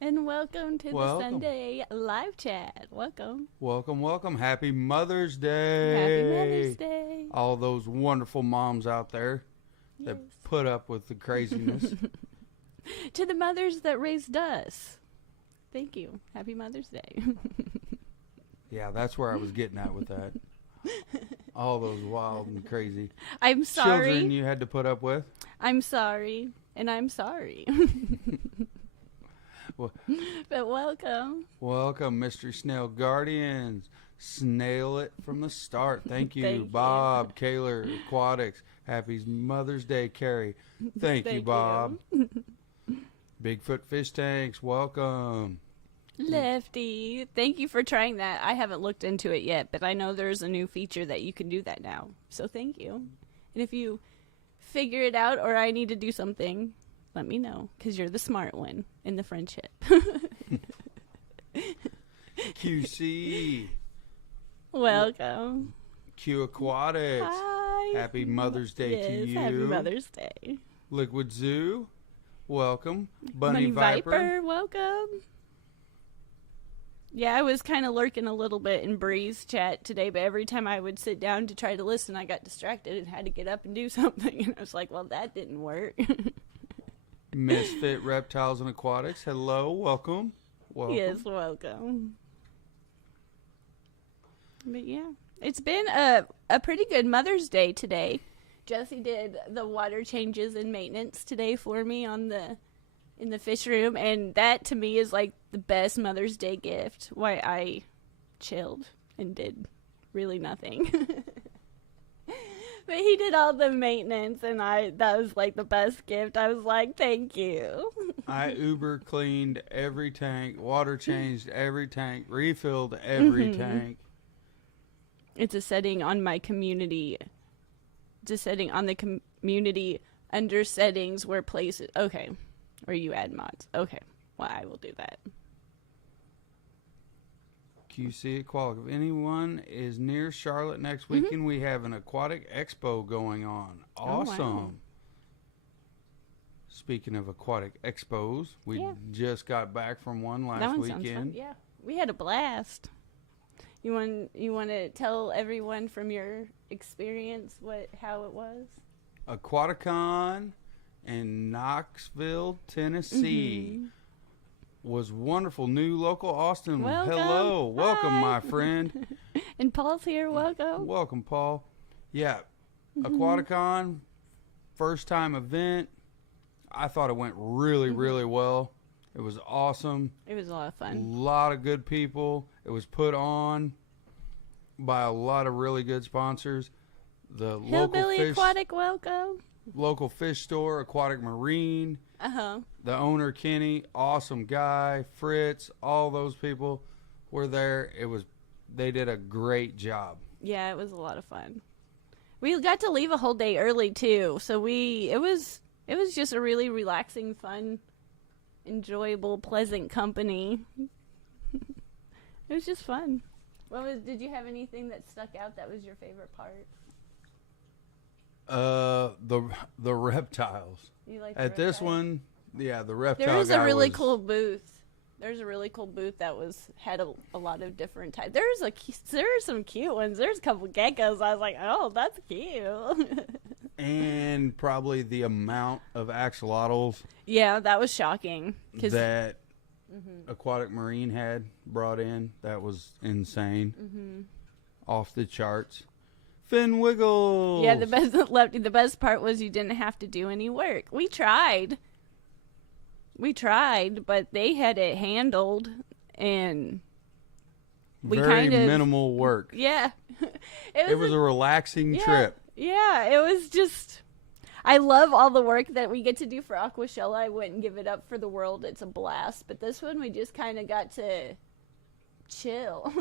And welcome to the Sunday live chat. Welcome. Welcome. Happy Mother's Day. Happy Mother's Day. All those wonderful moms out there that put up with the craziness. To the mothers that raised us. Thank you. Happy Mother's Day. Yeah, that's where I was getting at with that. All those wild and crazy I'm sorry. children you had to put up with. I'm sorry. And I'm sorry. Well, but welcome. Welcome, Mystery Snail Guardians. Snail it from the start. Thank you, Thank Bob, Kerri Aquatics. Happy Mother's Day, Kerri. Thank you, Bob. Bigfoot Fish Tanks, welcome. Lefty. Thank you for trying that. I haven't looked into it yet, but I know there's a new feature that you can do that now. So thank you. And if you figure it out or I need to do something, let me know, because you're the smart one in the friendship. QC. Welcome. Q Aquatics. Hi. Happy Mother's Day to you. Happy Mother's Day. Liquid Zoo. Welcome. Bunny Viper. Welcome. Yeah, I was kind of lurking a little bit in Bree's chat today, but every time I would sit down to try to listen, I got distracted and had to get up and do something. And I was like, well, that didn't work. Misfit Reptiles and Aquatics. Hello. Welcome. Yes, welcome. But yeah, it's been a pretty good Mother's Day today. Jesse did the water changes and maintenance today for me in the fish room, and that to me is like the best Mother's Day gift. Why I chilled and did really nothing. But he did all the maintenance, and that was like the best gift. I was like, thank you. I Uber cleaned every tank, water changed every tank, refilled every tank. It's a setting on my community. It's a setting on the community under settings where places. Okay. Or you add mods. Okay. Well, I will do that. QC Aquatic. If anyone is near Charlotte next weekend, we have an aquatic expo going on. Awesome. Oh, wow. Speaking of aquatic expos, we just got back from one last weekend. Sounds fun. Yeah. We had a blast. You want to tell everyone from your experience how it was? Aquaticon in Knoxville, Tennessee. Was wonderful. New local Austin. Welcome. Hello. Welcome, Hi. my friend. And Paul's here. Welcome. Welcome, Paul. Yeah. Aquaticon, first time event. I thought it went really, really well. It was awesome. It was a lot of fun. A lot of good people. It was put on by a lot of really good sponsors. The Hillbilly local fish, Aquatic, welcome. Local fish store, Aquatic Marine. The owner, Kenny, awesome guy. Fritz, all those people were there. They did a great job. Yeah, it was a lot of fun. We got to leave a whole day early too, so it was just a really relaxing, fun, enjoyable, pleasant company. It was just fun. Did you have anything that stuck out that was your favorite part? The reptiles. You like at this one, yeah, the reptile. There was guy a really cool booth. There's a really cool booth that had a lot of different types. There were some cute ones. There's a couple geckos. I was like, oh, that's cute. And probably the amount of axolotls. Yeah, that was shocking. That Aquatic Marine had brought in. That was insane. Off the charts. Fin Wiggles. Yeah, the best part was you didn't have to do any work. We tried, but they had it handled, and we very minimal work. Yeah, it was a relaxing trip. Yeah, it was just. I love all the work that we get to do for Aquashella. I wouldn't give it up for the world. It's a blast. But this one, we just kind of got to chill.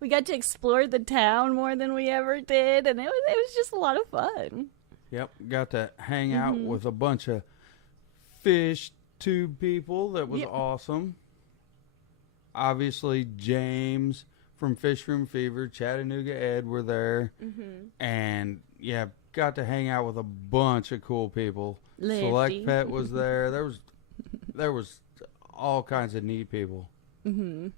We got to explore the town more than we ever did, and it was just a lot of fun. Yep, got to hang out with a bunch of fish tube people. That was awesome. Obviously, James from Fish Room Fever, Chattanooga Ed were there. And, yeah, got to hang out with a bunch of cool people. Lefty. Select Pet was there. There was all kinds of neat people. Mm-hmm.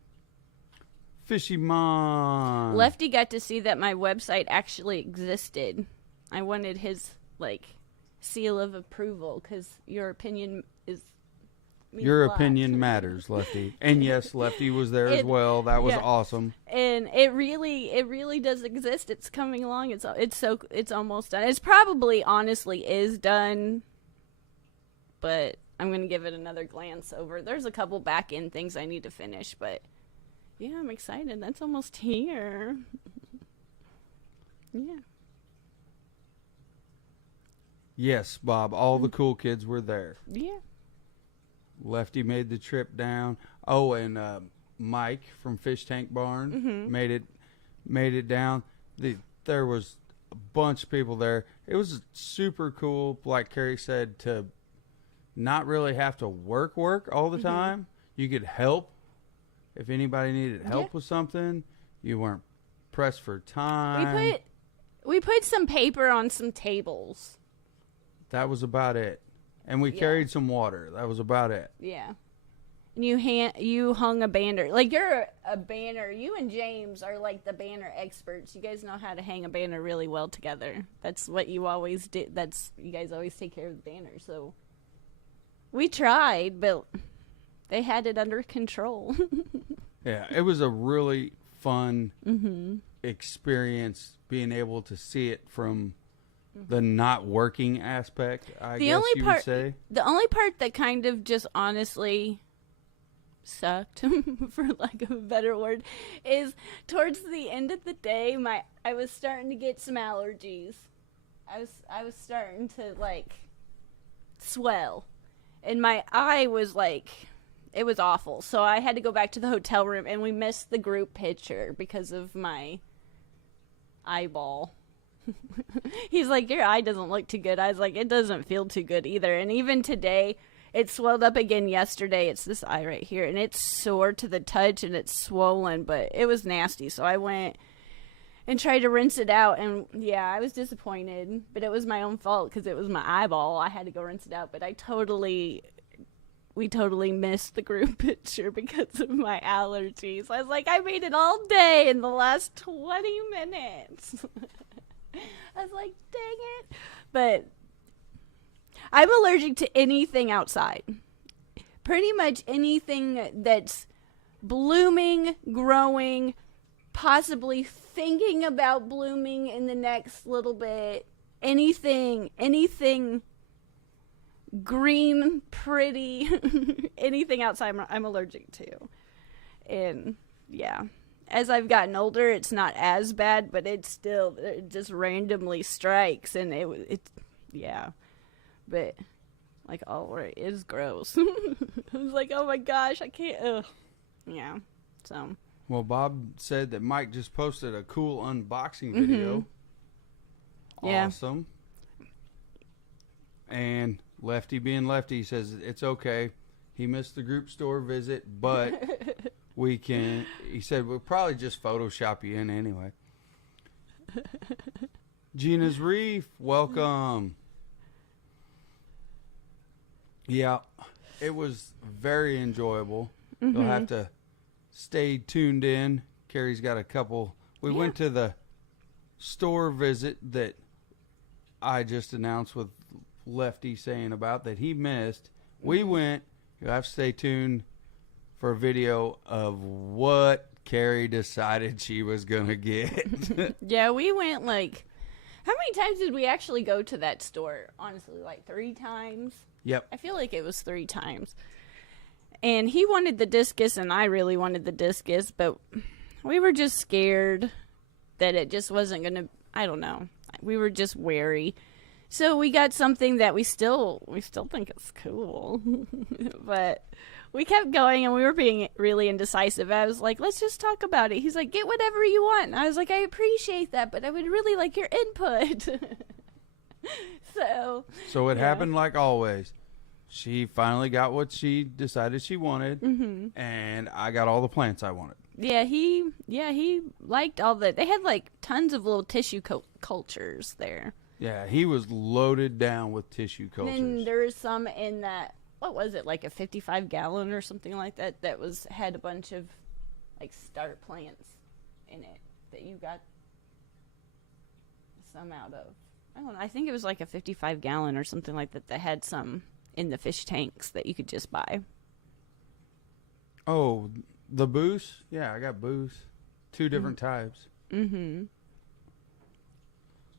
Fishy Mon. Lefty got to see that my website actually existed. I wanted his, seal of approval, because your opinion Your opinion matters, Lefty. And yes, Lefty was there as well. That was awesome. And it really does exist. It's coming along. It's almost done. It's probably honestly is done, but I'm going to give it another glance over. There's a couple back end things I need to finish, but yeah, I'm excited. That's almost here. Yeah. Yes, Bob. All the cool kids were there. Yeah. Lefty made the trip down. Oh, and Mike from Fish Tank Barn made it down. There was a bunch of people there. It was super cool, like Kerri said, to not really have to work all the time. You could help if anybody needed help with something. You weren't pressed for time. We put some paper on some tables. That was about it. And we carried some water. That was about it. Yeah. And you hung a banner. You're a banner. You and James are the banner experts. You guys know how to hang a banner really well together. That's what you always do. You guys always take care of the banner. So we tried, but they had it under control. Yeah, it was a really fun experience being able to see it from the not working aspect, I guess you would say. The only part that kind of just honestly sucked, for lack of a better word, is towards the end of the day, I was starting to get some allergies. I was starting to swell, and my eye was it was awful. So I had to go back to the hotel room, and we missed the group picture because of my eyeball. He's like, your eye doesn't look too good. I was like, it doesn't feel too good either. And even today, it swelled up again yesterday. It's this eye right here, and it's sore to the touch, and it's swollen, but it was nasty. So I went and tried to rinse it out, and yeah, I was disappointed, but it was my own fault because it was my eyeball. I had to go rinse it out, but we totally missed the group picture because of my allergies. I was like, I made it all day in the last 20 minutes. I was like, dang it. But I'm allergic to anything outside. Pretty much anything that's blooming, growing, possibly thinking about blooming in the next little bit. Anything green, pretty, anything outside I'm allergic to. And yeah. As I've gotten older, it's not as bad, but it just randomly strikes, and yeah. But, it is gross. I was like, oh my gosh, I can't, ugh. Yeah, so. Well, Bob said that Mike just posted a cool unboxing video. Yeah. Awesome. And Lefty being Lefty says it's okay. He missed the group store visit, but... he said, we'll probably just Photoshop you in anyway. Gina's Reef, welcome. Yeah, it was very enjoyable. You'll have to stay tuned in. Kerri's got a couple. We went to the store visit that I just announced with Lefty saying about that he missed. We went. You'll have to stay tuned for a video of what Kerri decided she was going to get. Yeah, we went how many times did we actually go to that store? Honestly, 3 times? Yep. I feel like it was 3 times. And he wanted the discus, and I really wanted the discus, but we were just scared that it just wasn't going to, I don't know. We were just wary. So we got something that we still think is cool. But we kept going, and we were being really indecisive. I was like, let's just talk about it. He's like, get whatever you want. And I was like, I appreciate that, but I would really like your input. So it happened like always. She finally got what she decided she wanted, and I got all the plants I wanted. Yeah, he liked all the. They had tons of little tissue cultures there. Yeah, he was loaded down with tissue cultures. And there was some in that what was it, like a 55-gallon or something like that, that had a bunch of like start plants in it that you got some out of. I don't know, I think it was like a 55-gallon or something like that had some in the fish tanks that you could just buy. Oh, the booze? Yeah, I got booze. 2 different types. Mm-hmm.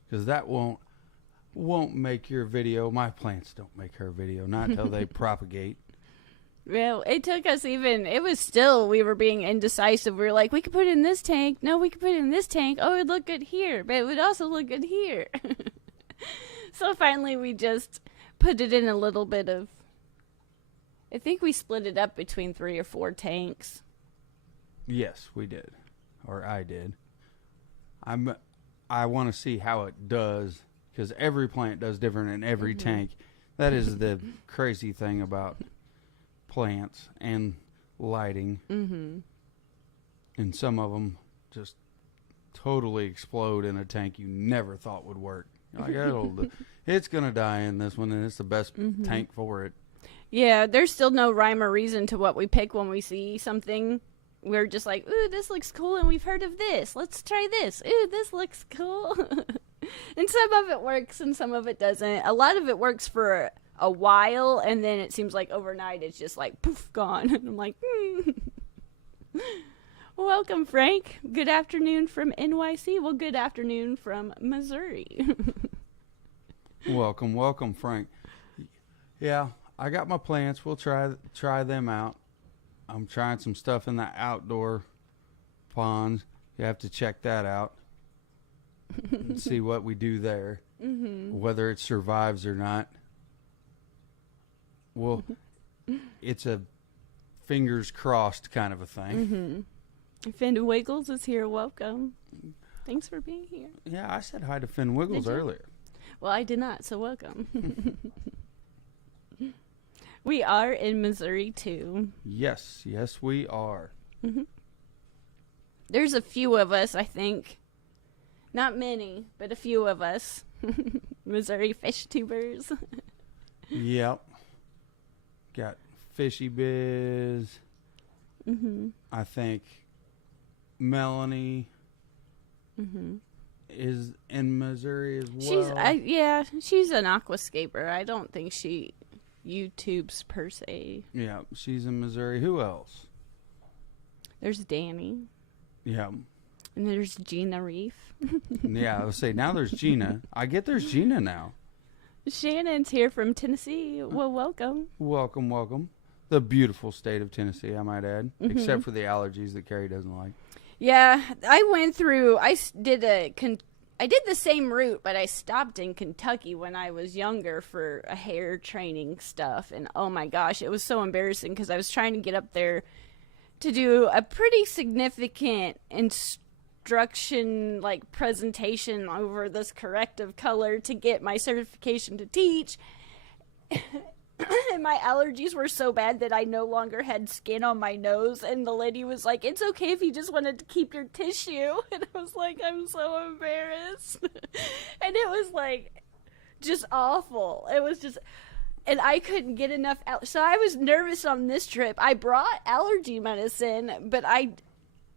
Because that won't make your video. My plants don't make her video, not until they propagate. Well, it took us we were being indecisive. We were like, we could put it in this tank. No, we could put it in this tank. Oh, it would look good here, but it would also look good here. So finally we just put it in a little bit of, I think we split it up between 3 or 4 tanks. Yes, we did. Or I did. I want to see how it does, because every plant does different in every tank. That is the crazy thing about plants and lighting. Mm-hmm. And some of them just totally explode in a tank you never thought would work. Like, it's going to die in this one, and it's the best tank for it. Yeah, there's still no rhyme or reason to what we pick when we see something. We're just like, ooh, this looks cool, and we've heard of this. Let's try this. Ooh, this looks cool. And some of it works, and some of it doesn't. A lot of it works for a while, and then it seems like overnight it's just like, poof, gone. And I'm like, Welcome, Frank. Good afternoon from NYC. Well, good afternoon from Missouri. Welcome, Frank. Yeah, I got my plants. We'll try them out. I'm trying some stuff in the outdoor ponds. You have to check that out and see what we do there, whether it survives or not. Well, it's a fingers crossed kind of a thing. Finn Wiggles is here. Welcome. Thanks for being here. Yeah, I said hi to Finn Wiggles earlier. Well, I did not, so welcome. We are in Missouri, too. Yes, we are. There's a few of us, I think. Not many, but a few of us. Missouri fish tubers. Yep. Got Fishy Biz. I think Melanie is in Missouri as well. She's an aquascaper. I don't think she YouTubes per se. Yeah, she's in Missouri. Who else? There's Danny. Yeah. And there's Gina Reef. Yeah, I would say now there's Gina. I get there's Gina now. Shannon's here from Tennessee. Well, welcome. Welcome. The beautiful state of Tennessee, I might add, except for the allergies that Kerri doesn't like. Yeah, I did the same route, but I stopped in Kentucky when I was younger for a hair training stuff. And oh my gosh, it was so embarrassing because I was trying to get up there to do a pretty significant instruction, like presentation over this corrective color to get my certification to teach. And my allergies were so bad that I no longer had skin on my nose. And the lady was like, it's okay if you just wanted to keep your tissue. And I was like, I'm so embarrassed. And it was like just awful. It was just, and I couldn't get enough. So I was nervous on this trip. I brought allergy medicine, but I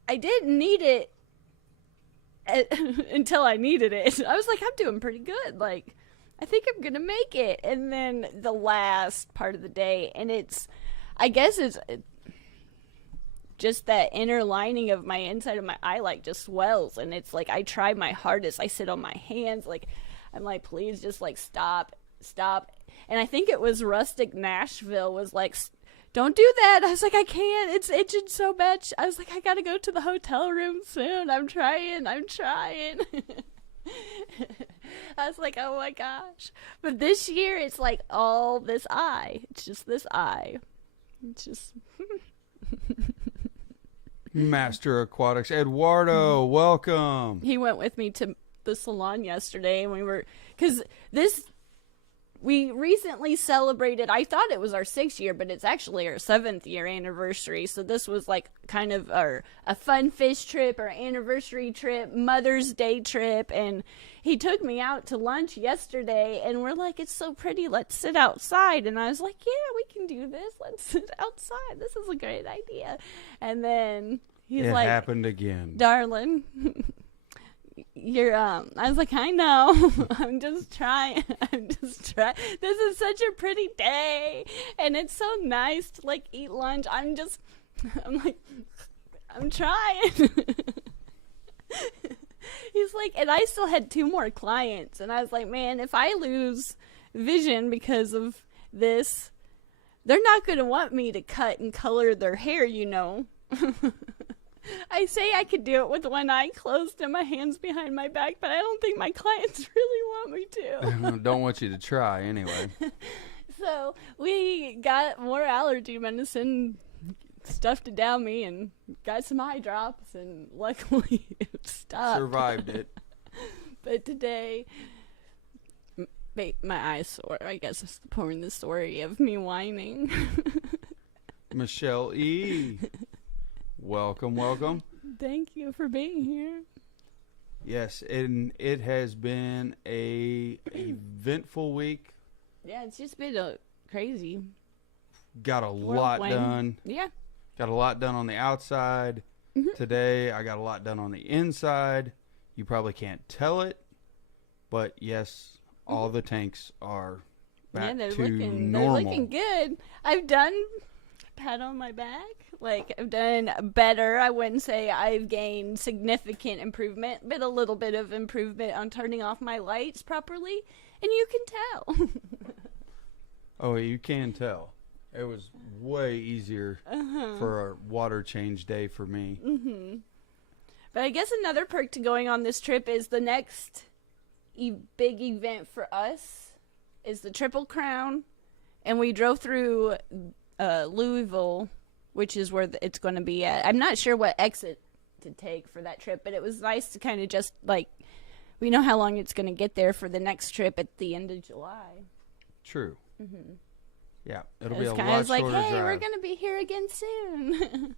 didn't need it until I needed it. I was like, I'm doing pretty good. Like, I think I'm going to make it. And then the last part of the day, and I guess it's just that inner lining of my inside of my eye, like, just swells. And it's like, I try my hardest. I sit on my hands. Like, I'm like, please just, like, stop. And I think it was Rustic Nashville was like, don't do that. I was like, I can't. It's itching so bad. I was like, I got to go to the hotel room soon. I'm trying. I was like, oh my gosh. But this year, it's like all this eye. It's just this eye. It's just... Master Aquatics. Eduardo, welcome. He went with me to the salon yesterday, and we were... Because this we recently celebrated, I thought it was our 6th year, but it's actually our 7th year anniversary. So this was like kind of a fun fish trip, our anniversary trip, Mother's Day trip. And he took me out to lunch yesterday and we're like, it's so pretty, let's sit outside. And I was like, yeah, we can do this. Let's sit outside. This is a great idea. And then he's like, it happened again. Darling, I was like, I know. I'm just trying. This is such a pretty day. And it's so nice to like eat lunch. I'm trying. He's like, and I still had 2 more clients. And I was like, man, if I lose vision because of this, they're not going to want me to cut and color their hair, you know. I say I could do it with one eye closed and my hands behind my back, but I don't think my clients really want me to. Don't want you to try anyway. So we got more allergy medicine, stuffed it down me, and got some eye drops, and luckily it stopped. Survived it. But today, my eyes sore. I guess it's pouring the story of me whining. Michelle E. Welcome. Thank you for being here. Yes, and it has been a eventful week. Yeah, it's just been crazy. Got a lot done. Yeah. Got a lot done on the outside. Today, I got a lot done on the inside. You probably can't tell it, but yes, all the tanks are back to normal. They're looking good. I've done pat on my back. Like, I've done better. I wouldn't say I've gained significant improvement, but a little bit of improvement on turning off my lights properly, and you can tell. Oh, you can tell. It was way easier for a water change day for me. But I guess another perk to going on this trip is the next big event for us is the Triple Crown, and we drove through Louisville, which is where it's going to be at. I'm not sure what exit to take for that trip, but it was nice to kind of just, like, we know how long it's going to get there for the next trip at the end of July. True. Yeah, it'll be a lot shorter It's like, hey, drive. we're going to be here again soon.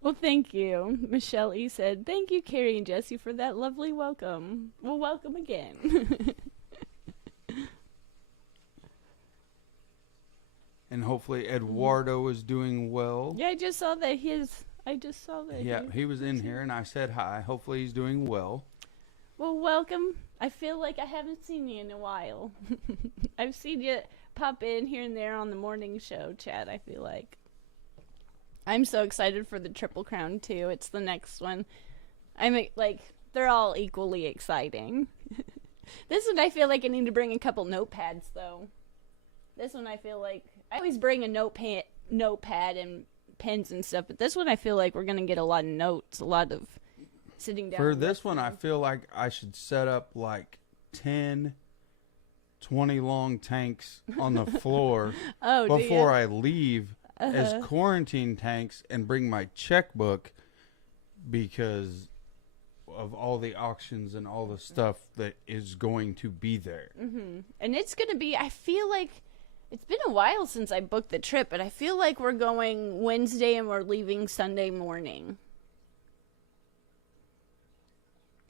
Well, thank you. Michelle E. said, thank you, Kerri and Jesse, for that lovely welcome. Well, welcome again. And hopefully Eduardo is doing well. Yeah, I just saw that Yeah, he was in here, and I said hi. Hopefully he's doing well. Well, welcome. I feel like I haven't seen you in a while. I've seen you pop in here and there on the morning show, Chad, I feel like. I'm so excited for the Triple Crown, too. It's the next one. They're all equally exciting. This one, I feel like I need to bring a couple notepads, though. This one, I feel like I always bring a notepad and pens and stuff, but this one, I feel like we're going to get a lot of notes, a lot of sitting down. For this one, I feel like I should set up like 10, 20 long tanks on the floor before I leave as quarantine tanks and bring my checkbook because of all the auctions and all the stuff that is going to be there. And it's going to be, I feel like, it's been a while since I booked the trip, but I feel like we're going Wednesday and we're leaving Sunday morning.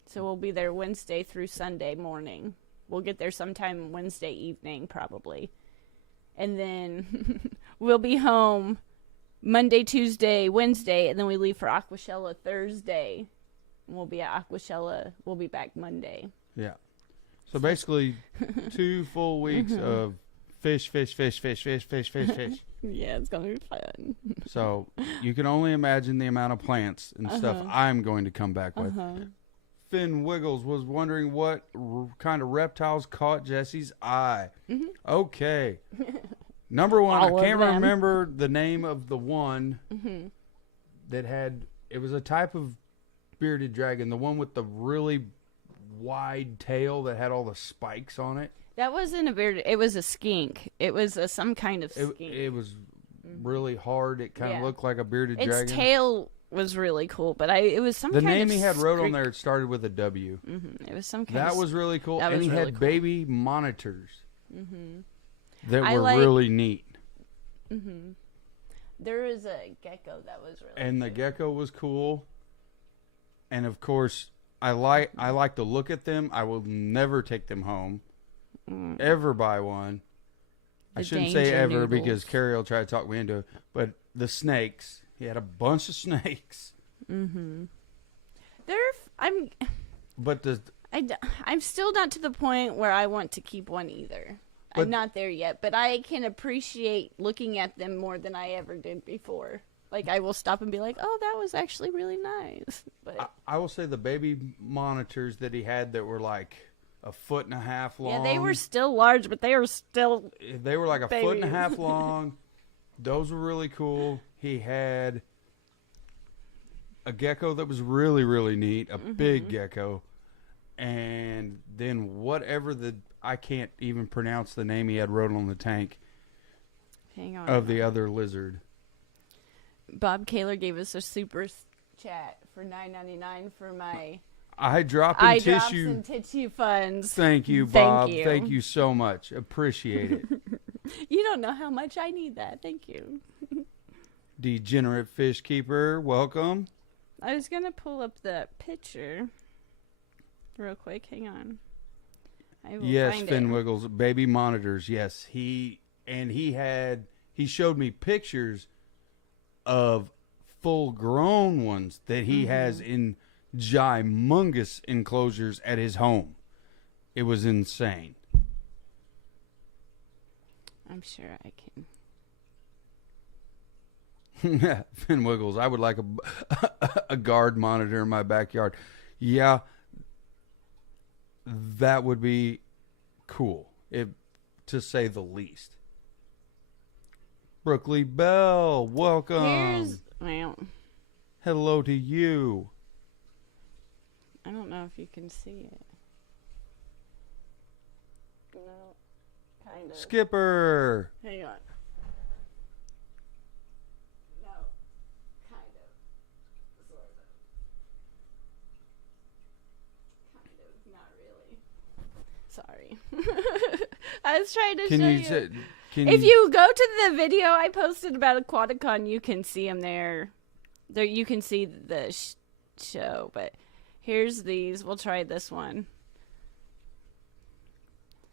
So we'll be there Wednesday through Sunday morning. We'll get there sometime Wednesday evening, probably. And then we'll be home Monday, Tuesday, Wednesday, and then we leave for Aquashella Thursday. And we'll be at Aquashella. We'll be back Monday. Yeah. So basically 2 full weeks of fish. Yeah, it's going to be fun. So you can only imagine the amount of plants and stuff I'm going to come back with. Finn Wiggles was wondering what kind of reptiles caught Jesse's eye. Okay. Number one, I can't remember the name of the one that had, it was a type of bearded dragon, the one with the really wide tail that had all the spikes on it. That wasn't a bearded, it was a skink. It was some kind of skink. It was really hard. It kind of looked like a bearded dragon. Its tail was really cool. But it was some the kind name of he had wrote on there. It started with a W. It was some kind That of was really cool. that And was he really had cool. baby monitors that I were like- really neat. There was a gecko that was really And the cute. gecko was cool. And of course, I like to look at them. I will never take them home. Ever buy one. I The shouldn't say danger ever noodles. because Kerri will try to talk me into it. But the snakes. He had a bunch of snakes. But I'm still not to the point where I want to keep one either. But- I'm not there yet, but I can appreciate looking at them more than I ever did before. Like, I will stop and be like, oh, that was actually really nice. But I will say the baby monitors that he had that were like a foot and a half long. yeah, they were still large, but they were still... They were like a foot and a babies. half long. Those were really cool. He had a gecko that was really, really neat. A big gecko. And then whatever I can't even pronounce the name he had wrote on the tank Hang on. of the other lizard. Bob Kaler gave us a super chat for $9.99 for my Eye drop eye and drops tissue. and tissue funds. Thank you, Thank Bob. you. Thank you so much. Appreciate it. You don't know how much I need that. Thank you. Degenerate fish keeper, welcome. I was going to pull up the picture real quick. Hang on. I will Yes, find Finn it. Wiggles, baby monitors. Yes, he showed me pictures of full-grown ones that he has in gymongous enclosures at his home. It was insane. I'm sure I can. Finn Wiggles, I would like a guard monitor in my backyard. Yeah, that would be cool, to say the least. Brooklyn Bell, welcome. Well, Hello to you. I don't know if you can see it. No, kind of. Skipper. Hang on. No, kind of. Sort of. Kind of, not really. Sorry. I was trying to Can show you you. say, If you go to the video I posted about Aquaticon, you can see them there. There, you can see the show. But here's these. We'll try this one.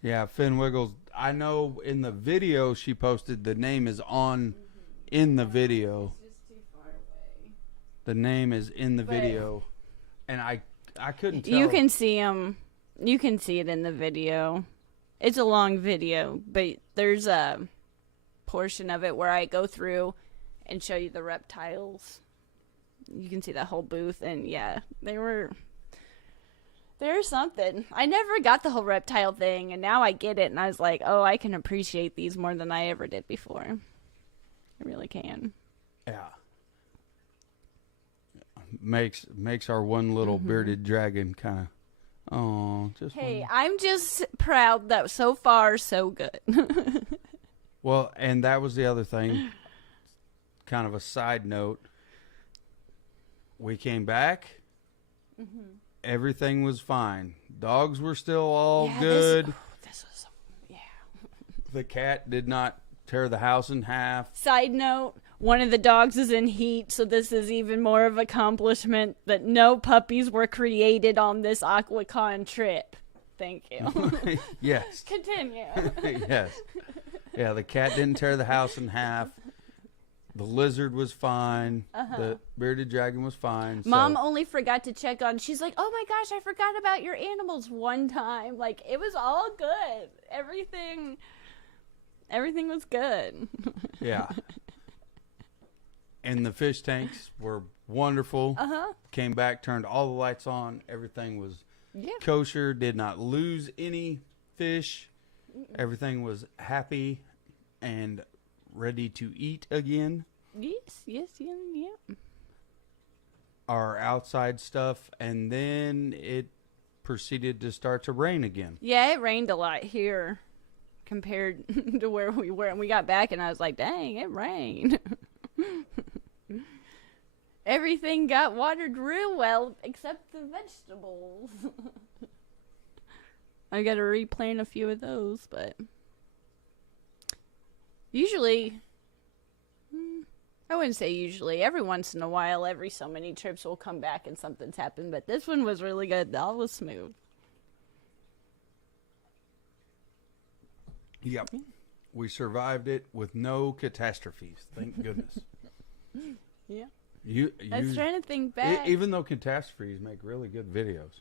Yeah, Finn Wiggles. I know in the video she posted the name is on in the video. It's just too far away. The name is in the But- video, and I couldn't tell. You can see them. You can see it in the video. It's a long video, but there's a portion of it where I go through and show you the reptiles. You can see that whole booth, and yeah, they're something. I never got the whole reptile thing, and now I get it, and I was like, oh, I can appreciate these more than I ever did before. I really can. Yeah. Makes our one little bearded dragon kind of. Oh, just Hey, one. I'm just proud that so far, so good. Well, and that was the other thing. Kind of a side note. We came back. Everything was fine. Dogs were still all Yeah, good. This was, yeah. The cat did not tear the house in half. Side note, one of the dogs is in heat, so this is even more of an accomplishment that no puppies were created on this Aquacon trip. Thank you. Yes. Continue. Yes. Yeah, the cat didn't tear the house in half. The lizard was fine. The bearded dragon was fine. Mom so. only forgot to check on. She's like, "Oh my gosh, I forgot about your animals one time." Like, it was all good. Everything was good. Yeah. And the fish tanks were wonderful. Came back, turned all the lights on. Everything was Yeah. kosher. Did not lose any fish. Everything was happy and ready to eat again. Yes, yeah. Our outside stuff, and then it proceeded to start to rain again. Yeah, it rained a lot here compared to where we were. And we got back, and I was like, dang, it rained. Everything got watered real well except the vegetables. I gotta replant a few of those, but usually, I wouldn't say usually. Every once in a while, every so many trips will come back and something's happened, but this one was really good. All was smooth. Yep. We survived it with no catastrophes. Thank goodness. Yeah. I was trying to think back. Even though catastrophes make really good videos.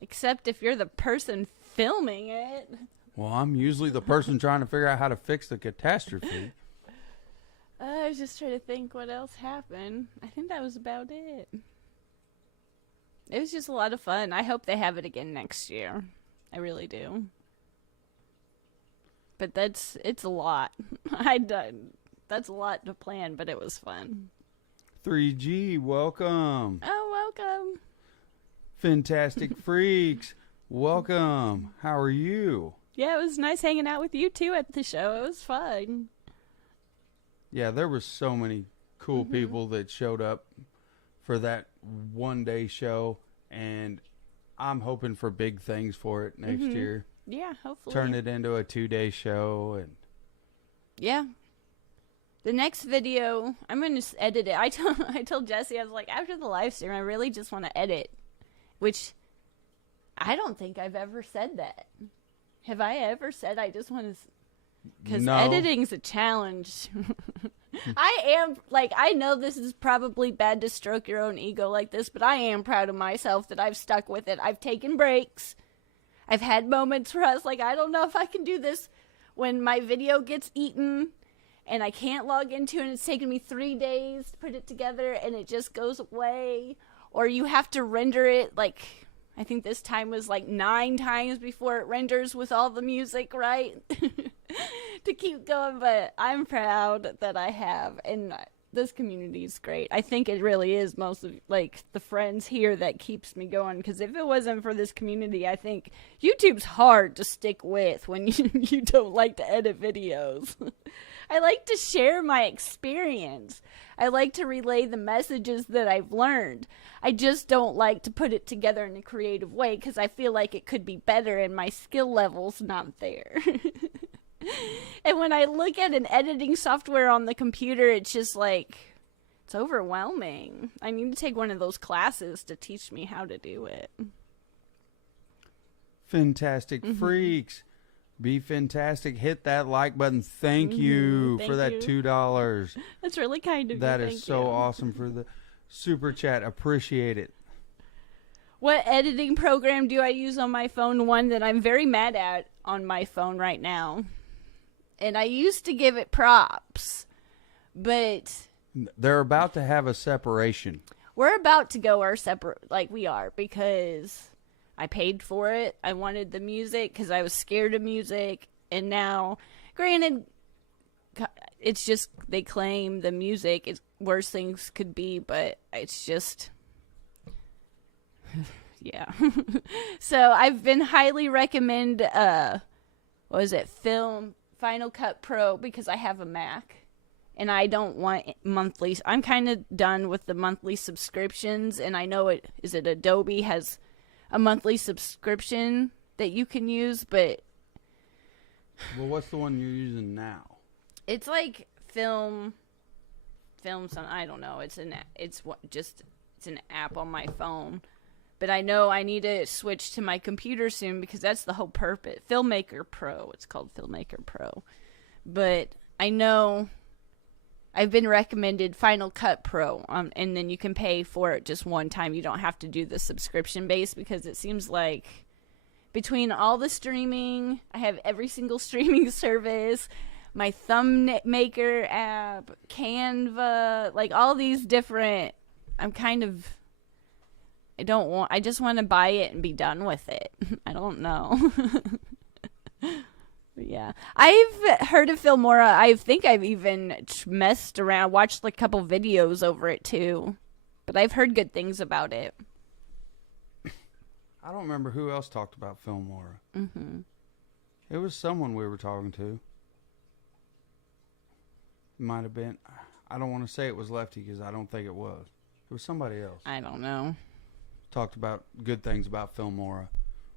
Except if you're the person filming it. Well, I'm usually the person trying to figure out how to fix the catastrophe. I was just trying to think what else happened. I think that was about it. It was just a lot of fun. I hope they have it again next year. I really do. But it's a lot. That's a lot to plan, but it was fun. 3G, welcome. Oh, welcome. Fantastic Freaks, welcome. How are you? Yeah, it was nice hanging out with you too at the show. It was fun. Yeah, there were so many cool people that showed up for that one-day show, and I'm hoping for big things for it next year. Yeah, hopefully. Turn it into a 2-day show. And yeah. The next video, I'm going to edit it. I told Jesse, I was like, after the live stream, I really just want to edit. Which, I don't think I've ever said that. Have I ever said I just want to... Because editing's a challenge. I know this is probably bad to stroke your own ego like this, but I am proud of myself that I've stuck with it. I've taken breaks. I've had moments where I was like, I don't know if I can do this when my video gets eaten and I can't log into it and it's taken me 3 days to put it together and it just goes away. Or you have to render it, like, I think this time was like 9 times before it renders with all the music, right? To keep going, but I'm proud that I have, and this community is great. I think it really is most of, like, the friends here that keeps me going, because if it wasn't for this community, I think YouTube's hard to stick with when you don't like to edit videos. I like to share my experience. I like to relay the messages that I've learned. I just don't like to put it together in a creative way because I feel like it could be better and my skill level's not there. And when I look at an editing software on the computer, it's just like, it's overwhelming. I need to take one of those classes to teach me how to do it. Fantastic Freaks. Be fantastic. Hit that like button. Thank you for that $2. That's really kind of you. That is so awesome for the super chat. Appreciate it. What editing program do I use on my phone? One that I'm very mad at on my phone right now. And I used to give it props, but they're about to have a separation. We're about to go our separate, like we are, because I paid for it. I wanted the music because I was scared of music. And now, granted, it's just, they claim the music is worse things could be, but it's just, yeah. So I've been highly recommend, Final Cut Pro, because I have a Mac. And I don't want monthly. I'm kind of done with the monthly subscriptions. And I know Adobe has a monthly subscription that you can use, but well, what's the one you're using now? It's like film some, I don't know. It's an app on my phone. But I know I need to switch to my computer soon because that's the whole purpose. Filmmaker Pro. It's called Filmmaker Pro. But I know I've been recommended Final Cut Pro, and then you can pay for it just one time. You don't have to do the subscription base because it seems like between all the streaming, I have every single streaming service, my thumb maker app, Canva, like all these different, I just want to buy it and be done with it. I don't know. Yeah. I've heard of Filmora. I think I've even messed around, watched like a couple videos over it too. But I've heard good things about it. I don't remember who else talked about Filmora. It was someone we were talking to. Might have been. I don't want to say it was Lefty because I don't think it was. It was somebody else. I don't know. Talked about good things about Filmora.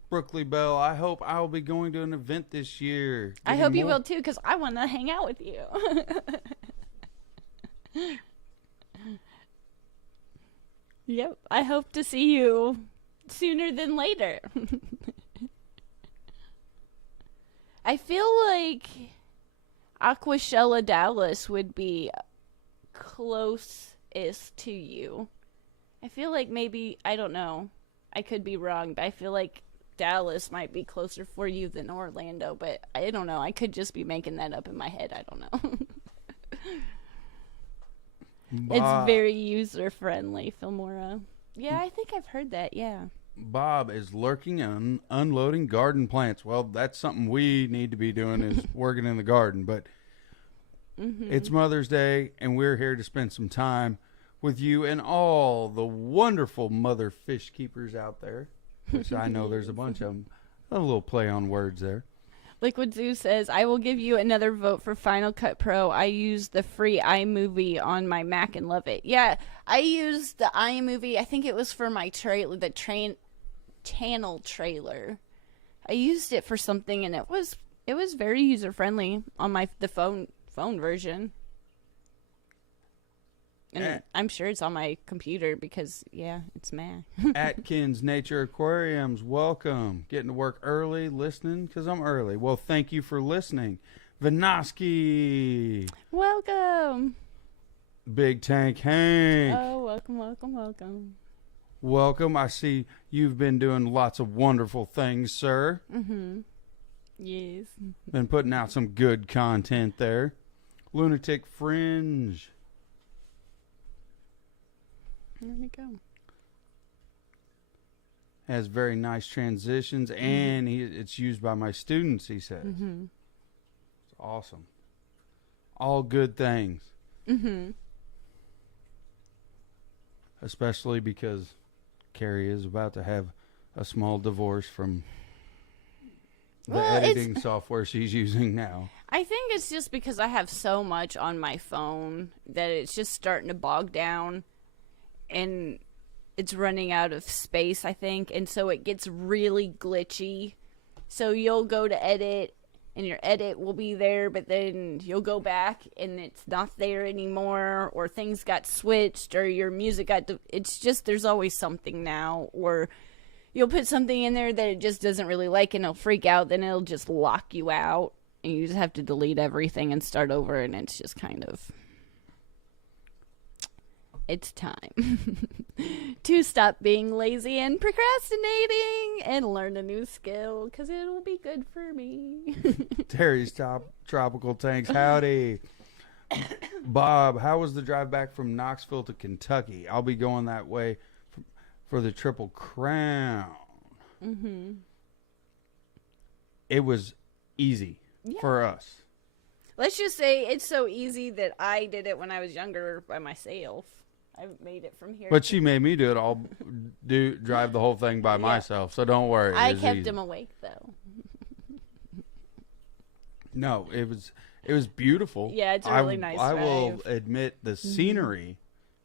Brookley Bell, I hope I'll be going to an event this year. I hope you will too, because I want to hang out with you. Yep, I hope to see you sooner than later. I feel like Aquashella Dallas would be closest to you. I feel like maybe, I don't know, I could be wrong, but I feel like Dallas might be closer for you than Orlando, but I don't know. I could just be making that up in my head. I don't know. It's very user-friendly, Filmora. Yeah, I think I've heard that, yeah. Bob is lurking and unloading garden plants. Well, that's something we need to be doing is working in the garden, but it's Mother's Day, and we're here to spend some time with you and all the wonderful mother fish keepers out there, which I know there's a bunch of them. A little play on words there. Liquid Zoo says, I will give you another vote for Final Cut Pro. I use the free iMovie on my Mac and love it. Yeah, I used the iMovie. I think it was for my trailer, channel trailer. I used it for something, and it was very user friendly on the phone version. And I'm sure it's on my computer because, yeah, it's Mac. Atkins Nature Aquariums, welcome. Getting to work early, listening, because I'm early. Well, thank you for listening. Vinoski. Welcome. Big Tank Hank. Oh, welcome. Welcome. I see you've been doing lots of wonderful things, sir. Mm-hmm. Yes. Been putting out some good content there. Lunatic Fringe. There we go. Has very nice transitions, and it's used by my students, he says. Mm-hmm. It's awesome. All good things. Mm-hmm. Especially because Kerri is about to have a small divorce from the editing software she's using now. I think it's just because I have so much on my phone that it's just starting to bog down. And it's running out of space, I think, and so it gets really glitchy. So you'll go to edit, and your edit will be there, but then you'll go back, and it's not there anymore, or things got switched, or your music got... It's just, there's always something now, or you'll put something in there that it just doesn't really like, and it'll freak out, then it'll just lock you out, and you just have to delete everything and start over, and it's just kind of... It's time to stop being lazy and procrastinating and learn a new skill because it'll be good for me. Terry's Tropical Tanks, howdy. Bob, how was the drive back from Knoxville to Kentucky? I'll be going that way for the Triple Crown. Mm-hmm. It was easy for us. Let's just say it's so easy that I did it when I was younger by myself. I made it from here. But she made me do it all, drive the whole thing by myself. So don't worry. I kept him awake though. No, it was beautiful. Yeah, it's a really nice drive. I will admit the scenery,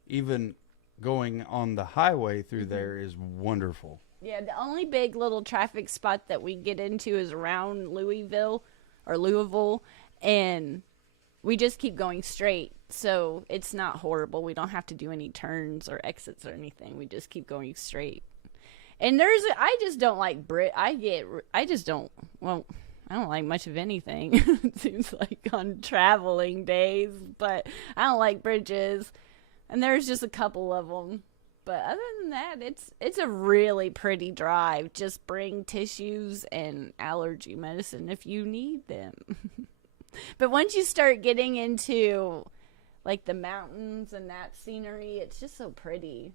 even going on the highway through there, is wonderful. Yeah, the only big little traffic spot that we get into is around Louisville, and we just keep going straight. So it's not horrible. We don't have to do any turns or exits or anything. We just keep going straight. And I just don't like I don't like much of anything. It seems like on traveling days, but I don't like bridges. And there's just a couple of them. But other than that, it's a really pretty drive. Just bring tissues and allergy medicine if you need them. But once you start getting into like the mountains and that scenery, it's just so pretty.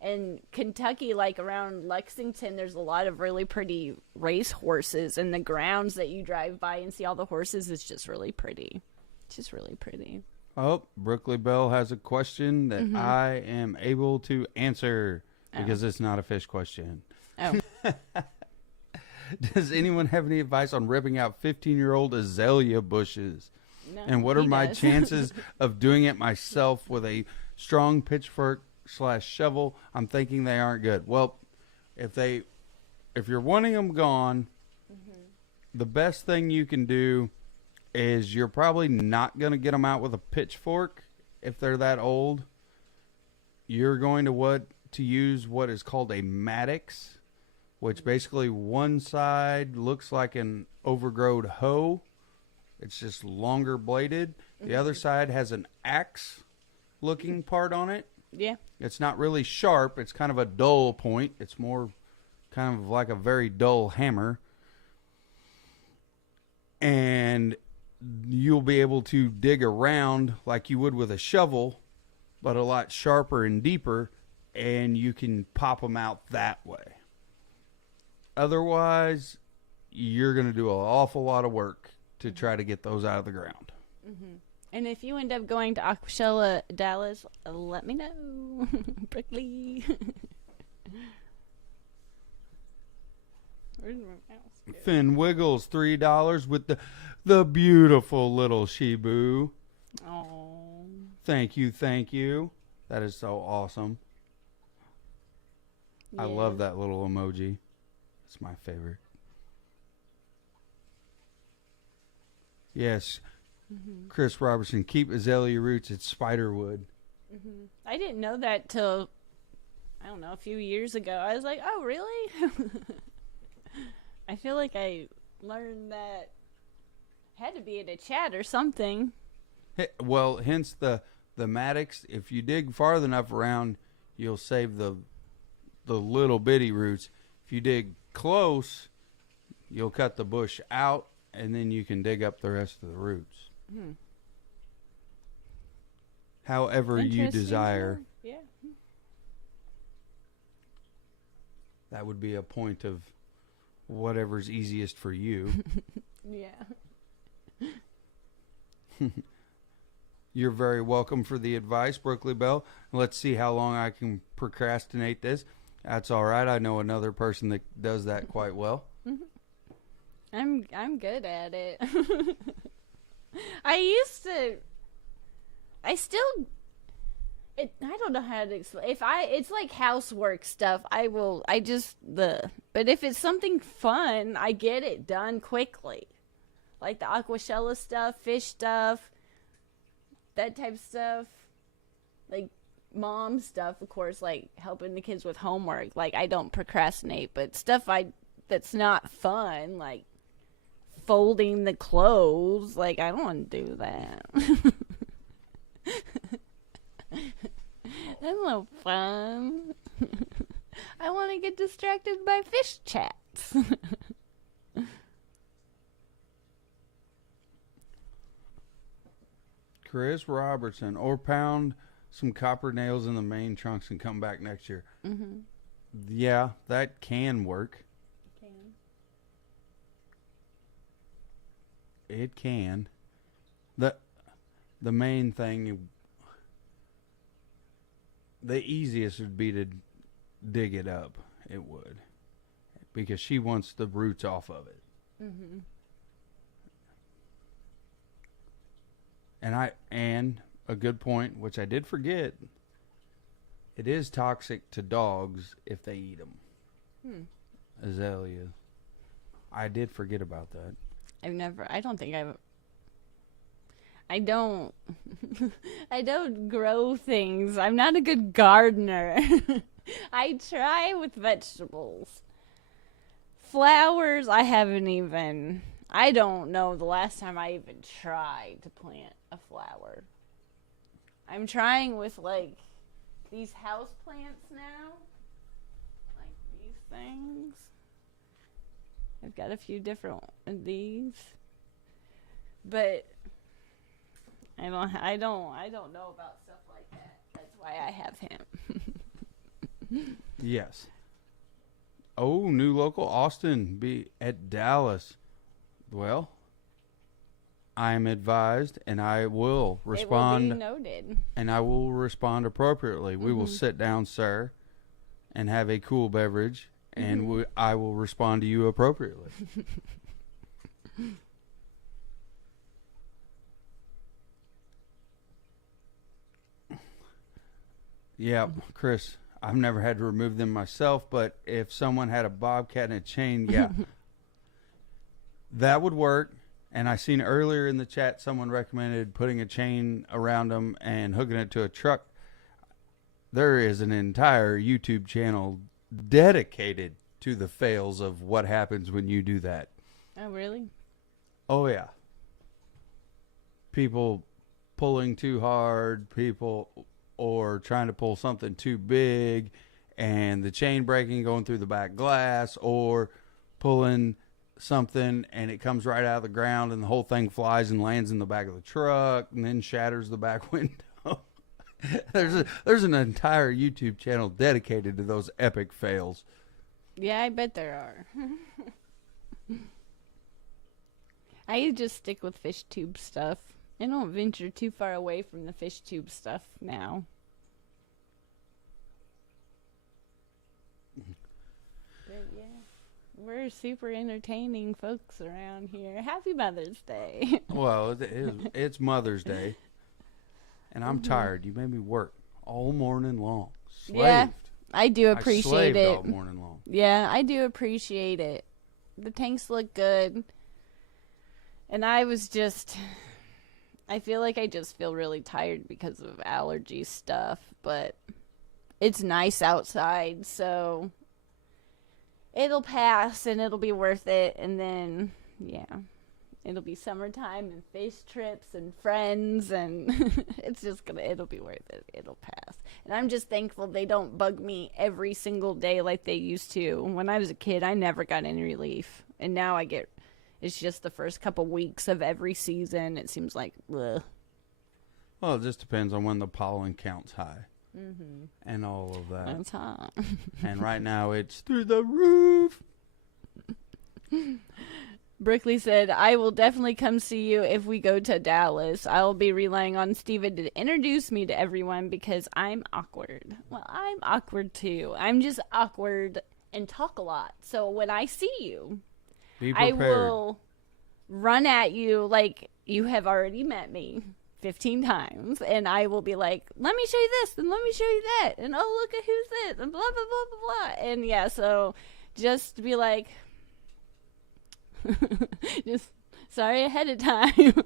And Kentucky, like around Lexington, there's a lot of really pretty race horses, and the grounds that you drive by and see all the horses is just really pretty. It's just really pretty. Oh, Brookley Bell has a question that I am able to answer because it's not a fish question. Oh. Does anyone have any advice on ripping out 15-year-old azalea bushes? No, And what are he my does. chances of doing it myself with a strong pitchfork / shovel? I'm thinking they aren't good. Well, if you're wanting them gone, the best thing you can do is you're probably not going to get them out with a pitchfork if they're that old. You're going to use what is called a mattix, which basically one side looks like an overgrown hoe. It's just longer bladed. The other side has an axe looking part on it. Yeah. It's not really sharp. It's kind of a dull point. It's more kind of like a very dull hammer. And you'll be able to dig around like you would with a shovel, but a lot sharper and deeper, and you can pop them out that way. Otherwise, you're going to do an awful lot of work to try to get those out of the ground. And if you end up going to Aquashella, Dallas, let me know. Prickly. Where's my mouse? Fin Wiggles, $3 with the beautiful little Shibu. Oh. Thank you. That is so awesome. I love that little emoji. It's my favorite. Yes. Chris Robertson, keep azalea roots at Spiderwood. I didn't know that till, I don't know, a few years ago. I was like, oh, really? I feel like I learned that. Had to be in a chat or something. Well, hence the mattix. If you dig farther enough around, you'll save the little bitty roots. If you dig close, you'll cut the bush out, and then you can dig up the rest of the roots. However you desire. Yeah. That would be a point of whatever's easiest for you. Yeah. You're very welcome for the advice, Brooklyn Bell. Let's see how long I can procrastinate this. That's all right. I know another person that does that quite well. I'm good at it. I don't know how to explain. It's like housework stuff. But if it's something fun, I get it done quickly. Like the Aquashella stuff, fish stuff, that type of stuff. Like mom stuff, of course, like helping the kids with homework. Like I don't procrastinate, but stuff that's not fun, like folding the clothes, like I don't want to do that. That's no fun. I want to get distracted by fish chats. Chris Robertson, or pound some copper nails in the main trunks and come back next year. Yeah, that can work. It can. The main thing, the easiest would be to dig it up. It would, because she wants the roots off of it. And a good point, which I did forget, it is toxic to dogs if they eat them. Azalea. I did forget about that. I don't grow things. I'm not a good gardener. I try with vegetables. Flowers, I don't know the last time I even tried to plant a flower. I'm trying with like these house plants now. Like these things. I've got a few different of these. But I don't know about stuff like that. That's why I have him. Yes. Oh, new local, Austin, be at Dallas. Well, I'm advised, and I will respond. It will be noted. And I will respond appropriately. We will sit down, sir, and have a cool beverage, and I will respond to you appropriately. Yeah, Chris, I've never had to remove them myself, but if someone had a bobcat and a chain, yeah, that would work. And I seen earlier in the chat someone recommended putting a chain around them and hooking it to a truck. There is an entire YouTube channel dedicated to the fails of what happens when you do that. Oh, really? Oh, yeah. People pulling too hard, people or trying to pull something too big, and the chain breaking, going through the back glass, or pulling something and it comes right out of the ground and the whole thing flies and lands in the back of the truck and then shatters the back window. There's an entire YouTube channel dedicated to those epic fails. Yeah, I bet there are. I just stick with fish tube stuff. I don't venture too far away from the fish tube stuff now. But yeah, we're super entertaining folks around here. Happy Mother's Day. Well, it's Mother's Day, and I'm tired. You made me work all morning long. Slaved. Yeah, I do appreciate slaved it. all morning long. Yeah, I do appreciate it. The tanks look good. And I feel like I just feel really tired because of allergy stuff, but it's nice outside, so it'll pass and it'll be worth it. And then, yeah, it'll be summertime and fish trips and friends, and it'll be worth it. It'll pass. And I'm just thankful they don't bug me every single day like they used to. When I was a kid, I never got any relief, and now it's just the first couple weeks of every season. It seems like, ugh. Well, it just depends on when the pollen count's high. Mm-hmm. And all of that. That's hot. And right now it's through the roof. Brickley said, I will definitely come see you if we go to Dallas. I'll be relying on Steven to introduce me to everyone because I'm awkward. Well, I'm awkward too. I'm just awkward and talk a lot. So when I see you, I will run at you like you have already met me 15 times, and I will be like, let me show you this, and let me show you that, and oh, look at who's this, and blah, blah, blah, blah, blah. And yeah, so just be like, just sorry ahead of time.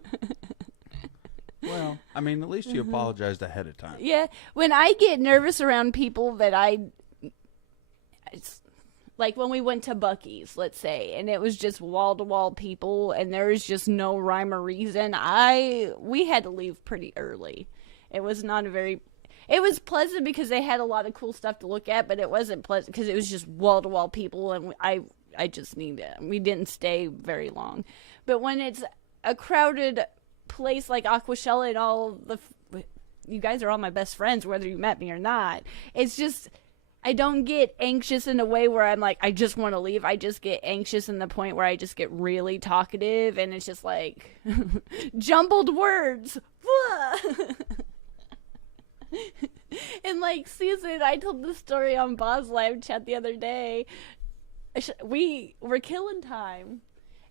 Well, I mean, at least you apologized ahead of time. Yeah, when I get nervous around people that it's like when we went to Buc-ee's, let's say, and it was just wall-to-wall people, and there was just no rhyme or reason. We had to leave pretty early. It was it was pleasant because they had a lot of cool stuff to look at, but it wasn't pleasant because it was just wall-to-wall people, and we didn't stay very long. But when it's a crowded place like Aquashella and you guys are all my best friends, whether you met me or not, it's just, I don't get anxious in a way where I'm like, I just want to leave. I just get anxious in the point where I just get really talkative, and it's just like jumbled words. And like Susan, I told this story on Bob's live chat the other day. We were killing time,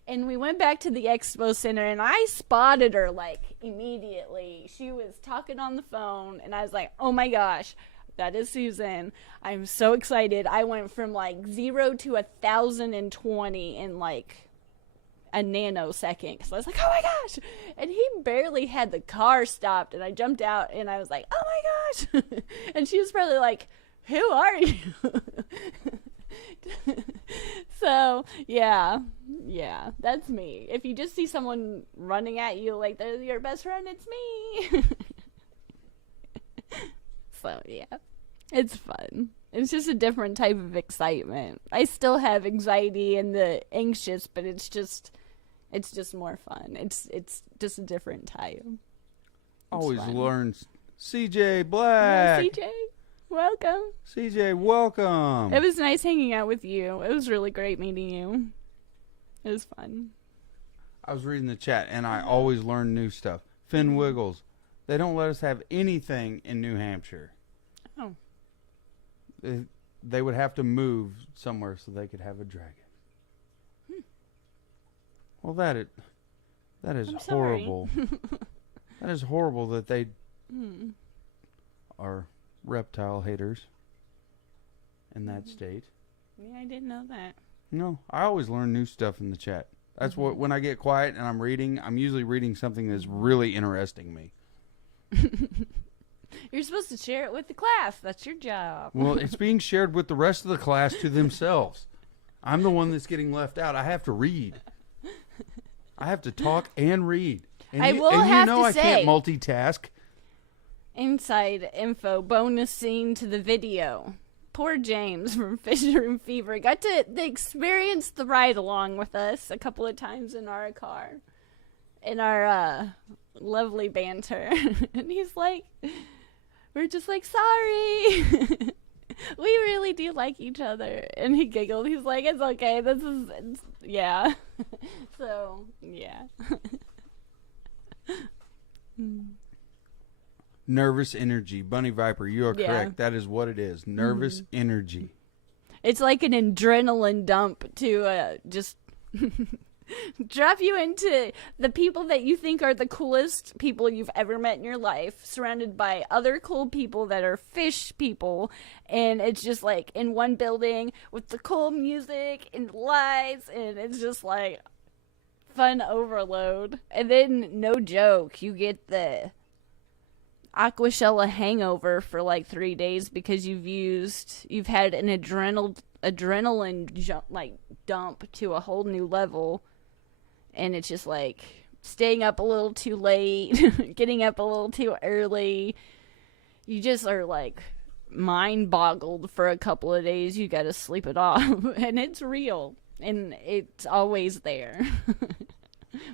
and we went back to the expo center, and I spotted her like immediately. She was talking on the phone, and I was like, oh my gosh, that is Susan. I'm so excited. I went from like 0 to 1,020 in like a nanosecond, because I was like, oh my gosh. And he barely had the car stopped, and I jumped out, and I was like, oh my gosh. And she was probably like, who are you? So yeah, that's me. If you just see someone running at you like they're your best friend, it's me. So yeah, it's fun. It's just a different type of excitement. I still have anxiety and the anxious, but it's just more fun. It's just a different type. Always learns. CJ Black. Yeah, CJ, welcome. CJ, welcome. It was nice hanging out with you. It was really great meeting you. It was fun. I was reading the chat, and I always learn new stuff. Finn Wiggles. They don't let us have anything in New Hampshire. Oh. They would have to move somewhere so they could have a dragon. Well, that is horrible. That is horrible that they are reptile haters in that state. Yeah, I didn't know that. No, I always learn new stuff in the chat. That's what, when I get quiet and I'm reading, I'm usually reading something that's really interesting me. You're supposed to share it with the class. That's your job. Well, it's being shared with the rest of the class to themselves. I'm the one that's getting left out. I have to read. I have to talk and read. And I I can't multitask. Inside info, bonus scene to the video. Poor James from Fisher & Fever got to experience the ride along with us a couple of times in our car. In our lovely banter. And he's like, we're just like, sorry. We really do like each other. And he giggled. He's like, it's okay. Yeah. So, yeah. Nervous energy. Bunny Viper, you are correct. That is what it is. Nervous energy. It's like an adrenaline dump to just drop you into the people that you think are the coolest people you've ever met in your life, surrounded by other cool people that are fish people, and it's just like in one building with the cool music and lights, and it's just like fun overload. And then, no joke, you get the Aquashella hangover for like 3 days because you've had an adrenaline dump to a whole new level. And it's just like staying up a little too late, getting up a little too early. You just are like mind boggled for a couple of days. You got to sleep it off. And it's real. And it's always there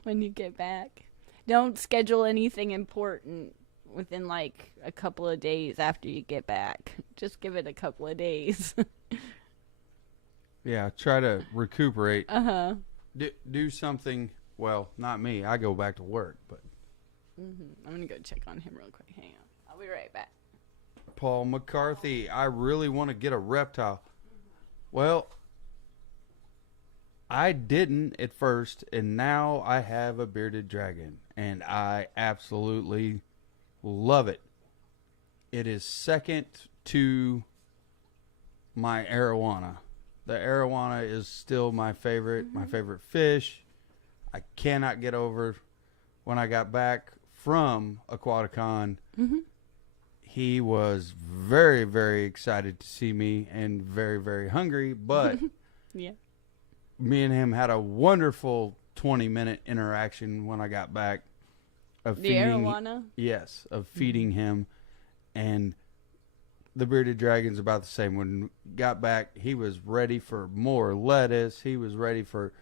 when you get back. Don't schedule anything important within like a couple of days after you get back. Just give it a couple of days. Yeah, try to recuperate. Uh-huh. Do something. Well, not me. I go back to work, but I'm gonna go check on him real quick. Hang on, I'll be right back. Paul McCarthy, I really want to get a reptile. Well, I didn't at first, and now I have a bearded dragon, and I absolutely love it. It is second to my arowana. The arowana is still my favorite fish. I cannot get over when I got back from Aquaticon. He was very, very excited to see me and very, very hungry, but Yeah. Me and him had a wonderful 20-minute interaction when I got back of The feeding. arowana? Yes, of feeding him, and the bearded dragon's about the same. When got back, he was ready for more lettuce. He was ready for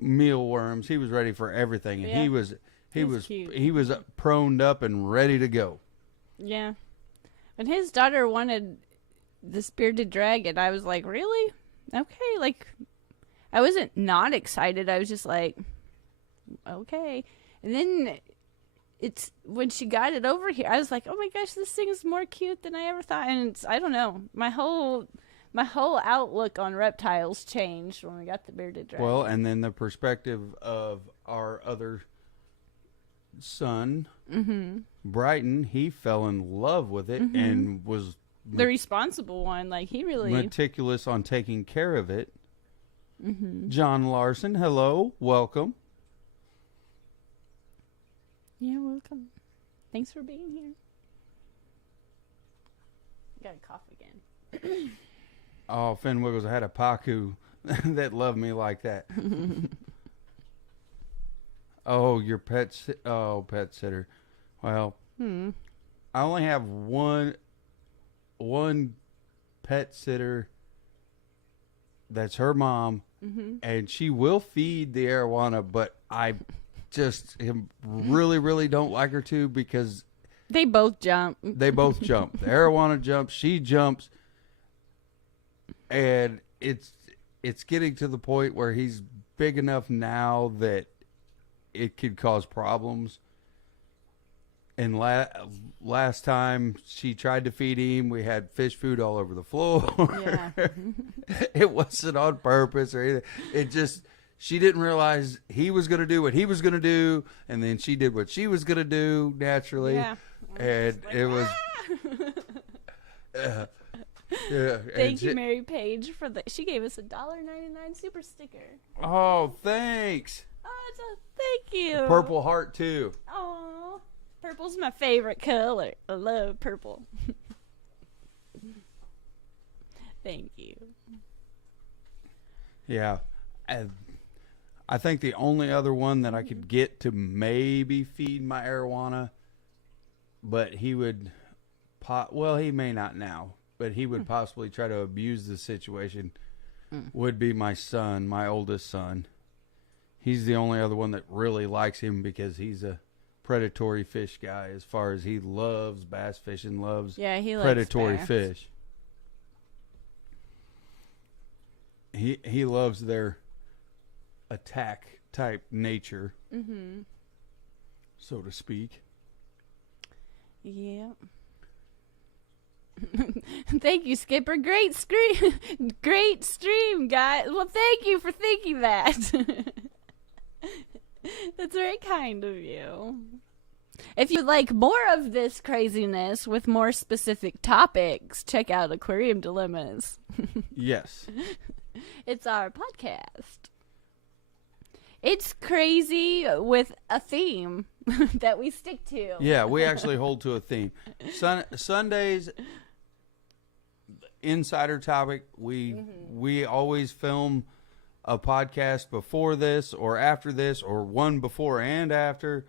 mealworms. He was ready for everything, and Yeah. he was Cute. proned up and ready to go. Yeah. When his daughter wanted this bearded dragon, I was like, really? Okay. Like, I wasn't not excited. I was just like, okay. And then when she got it over here, I was like, oh my gosh, this thing is more cute than I ever thought. And I don't know, my whole outlook on reptiles changed when we got the bearded dragon. Well, and then the perspective of our other son, Brighton, he fell in love with it and was the responsible one. Like, he really meticulous on taking care of it. John Larson, hello, welcome. Yeah, welcome. Thanks for being here. Got a cough again. Oh, Finn Wiggles, I had a Paku that loved me like that. Oh, your pet sitter. Well, I only have one pet sitter that's her mom, and she will feed the arowana, but I just really, really don't like her to because they both jump. The arowana jumps, she jumps, and it's getting to the point where he's big enough now that it could cause problems. And last time she tried to feed him, we had fish food all over the floor. Yeah. It wasn't on purpose or anything. It just, she didn't realize he was going to do what he was going to do, and then she did what she was going to do naturally. Yeah. And it was, Yeah. Thank you, Mary Page, for the. She gave us a $1.99 super sticker. Oh, thanks. Oh, thank you. Purple heart too. Oh, purple's my favorite color. I love purple. Thank you. Yeah. I think the only other one that I could get to maybe feed my arowana, but he would, he may not now, but he would possibly try to abuse the situation, would be my son, my oldest son. He's the only other one that really likes him because he's a predatory fish guy as far as he loves bass fishing, he predatory likes bass. Fish. He loves their attack type nature, so to speak. Yeah. Thank you, Skipper. Great stream, guys. Well, thank you for thinking that. That's very kind of you. If you'd like more of this craziness with more specific topics, check out Aquarium Dilemmas. Yes. It's our podcast. It's crazy with a theme that we stick to. Yeah, we actually hold to a theme. Sundays, insider topic. We always film a podcast before this or after this or one before and after.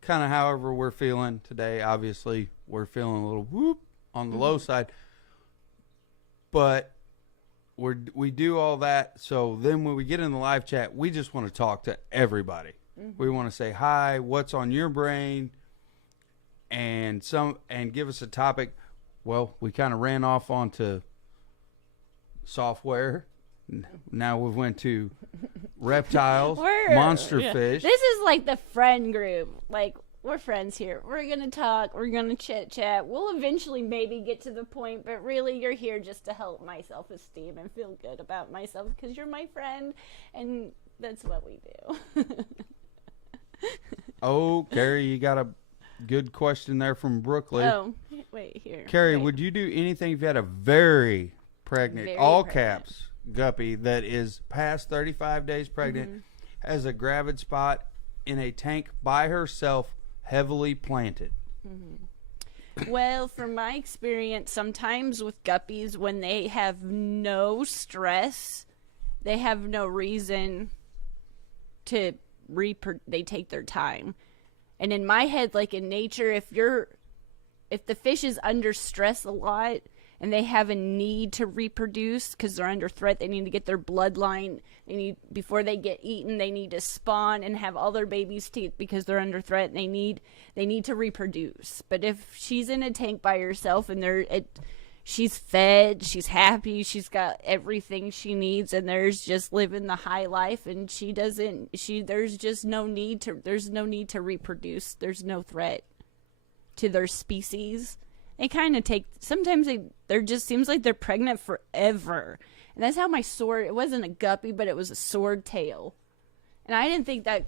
Kind of however we're feeling today. Obviously, we're feeling a little whoop on the low side. But we do all that, so then when we get in the live chat, we just want to talk to everybody. We want to say hi, what's on your brain, and give us a topic. Well, we kind of ran off onto software. Now we went to reptiles, monster fish. This is like the friend group. Like, we're friends here. We're going to talk. We're going to chit-chat. We'll eventually maybe get to the point, but really you're here just to help my self-esteem and feel good about myself because you're my friend, and that's what we do. Oh, Kerri, you got a good question there from Brooklyn. Oh, wait, here. Kerri, would you do anything if you had a very pregnant, all caps, guppy that is past 35 days pregnant, has a gravid spot in a tank by herself, heavily planted? Well, from my experience, sometimes with guppies, when they have no stress, they have no reason to they take their time. And in my head, like in nature, if the fish is under stress a lot and they have a need to reproduce because they're under threat, they need to get their bloodline. Before they get eaten, they need to spawn and have all their babies because they're under threat. And they need to reproduce. But if she's in a tank by herself and she's fed, she's happy, she's got everything she needs, and there's just living the high life, and there's just no need to reproduce. There's no threat to their species. They kind of sometimes there just seems like they're pregnant forever. And that's how my sword, it wasn't a guppy, but it was a sword tail. And I didn't think I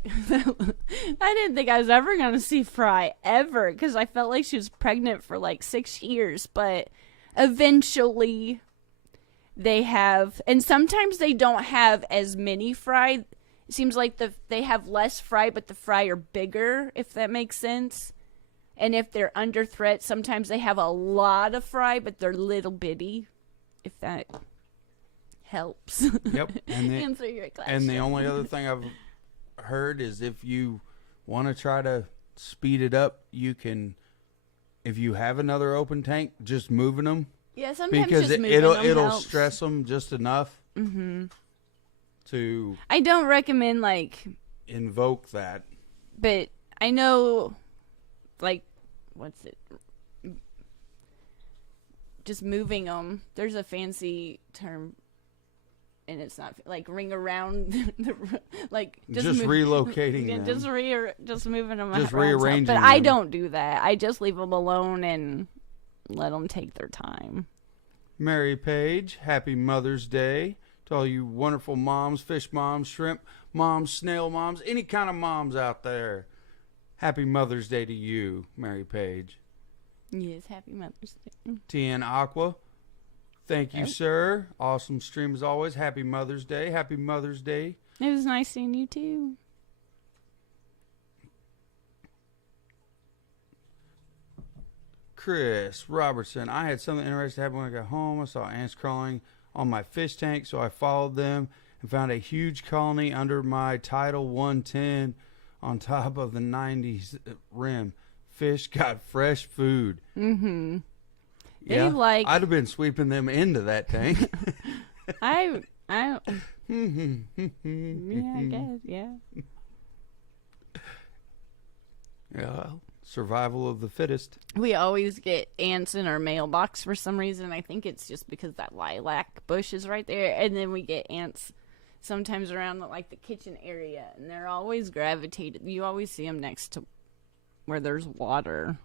was ever going to see Fry ever, because I felt like she was pregnant for like 6 years, but eventually they have, and sometimes they don't have as many fry. It seems like they have less fry, but the fry are bigger, if that makes sense. And if they're under threat, sometimes they have a lot of fry, but they're little bitty, if that helps. Yep. Answer your question. And the only other thing I've heard is if you want to try to speed it up, you can, if you have another open tank, just moving them. Yeah, sometimes because just moving them it'll helps. stress them just enough to. I don't recommend invoke that, but I know, what's it? Just moving them. There's a fancy term. And it's not ring around, just relocating them. Just moving them, just around rearranging But them. I don't do that. I just leave them alone and let them take their time. Mary Page, happy Mother's Day to all you wonderful moms, fish moms, shrimp moms, snail moms, any kind of moms out there. Happy Mother's Day to you, Mary Page. Yes, happy Mother's Day. TN Aqua, thank you, sir. Awesome stream as always. Happy Mother's Day. Happy Mother's Day. It was nice seeing you too. Chris Robertson, I had something interesting happen when I got home. I saw ants crawling on my fish tank, so I followed them and found a huge colony under my Tidal 110 on top of the 90s rim. Fish got fresh food. Mm-hmm. Yeah, I'd have been sweeping them into that tank. I yeah, I guess, yeah. Yeah, survival of the fittest. We always get ants in our mailbox for some reason. I think it's just because that lilac bush is right there. And then we get ants sometimes around like the kitchen area. And they're always gravitated. You always see them next to where there's water.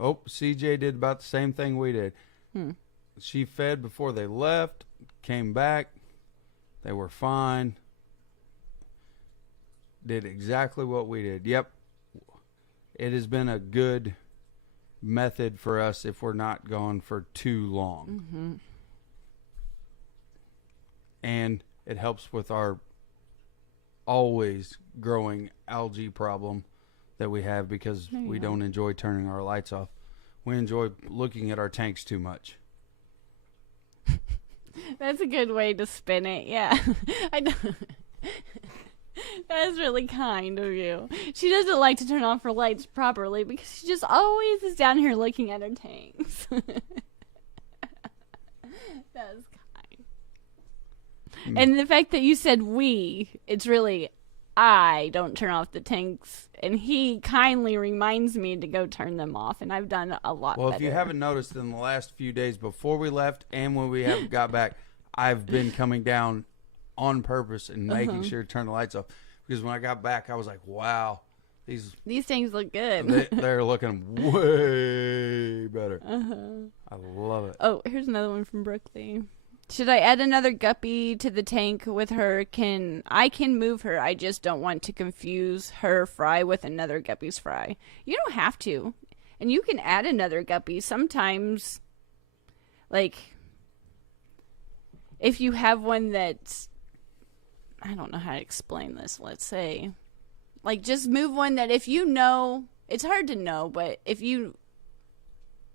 Oh, CJ did about the same thing we did. She fed before they left, came back. They were fine. Did exactly what we did. Yep. It has been a good method for us if we're not gone for too long. Mm-hmm. And it helps with our always growing algae problem that we have because we don't enjoy turning our lights off. We enjoy looking at our tanks too much. That's a good way to spin it, yeah. I know. That is really kind of you. She doesn't like to turn off her lights properly because she just always is down here looking at her tanks. That's kind. And the fact that you said we, it's really I don't turn off the tanks. And he kindly reminds me to go turn them off. And I've done a lot better. Well, if you haven't noticed in the last few days before we left and when we have got back, I've been coming down on purpose and making sure to turn the lights off. Because when I got back, I was like, wow, these things look good. They're looking way better. I love it. Oh, here's another one from Brookley. Should I add another guppy to the tank with her? I can move her. I just don't want to confuse her fry with another guppy's fry. You don't have to. And you can add another guppy. Sometimes, like, if you have one that's, I don't know how to explain this, let's say. Like, just move one that if you know, it's hard to know, but if you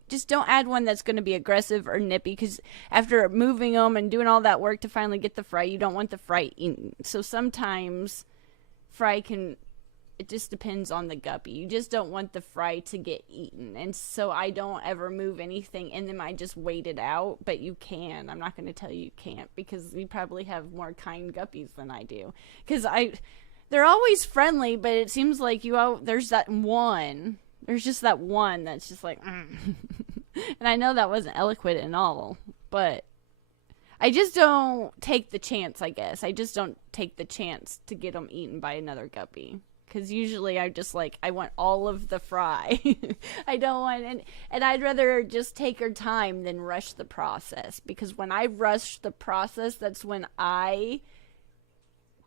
just don't add one that's going to be aggressive or nippy, because after moving them and doing all that work to finally get the fry, you don't want the fry eaten. So sometimes fry it just depends on the guppy. You just don't want the fry to get eaten. And so I don't ever move anything in them. I just wait it out, but you can. I'm not going to tell you can't because you probably have more kind guppies than I do. Because they're always friendly, but it seems like there's that one. There's just that one that's just like, And I know that wasn't eloquent at all, but I just don't take the chance, I guess. I just don't take the chance to get them eaten by another guppy. Because usually I just I want all of the fry. I don't want, and I'd rather just take her time than rush the process. Because when I rush the process, that's when I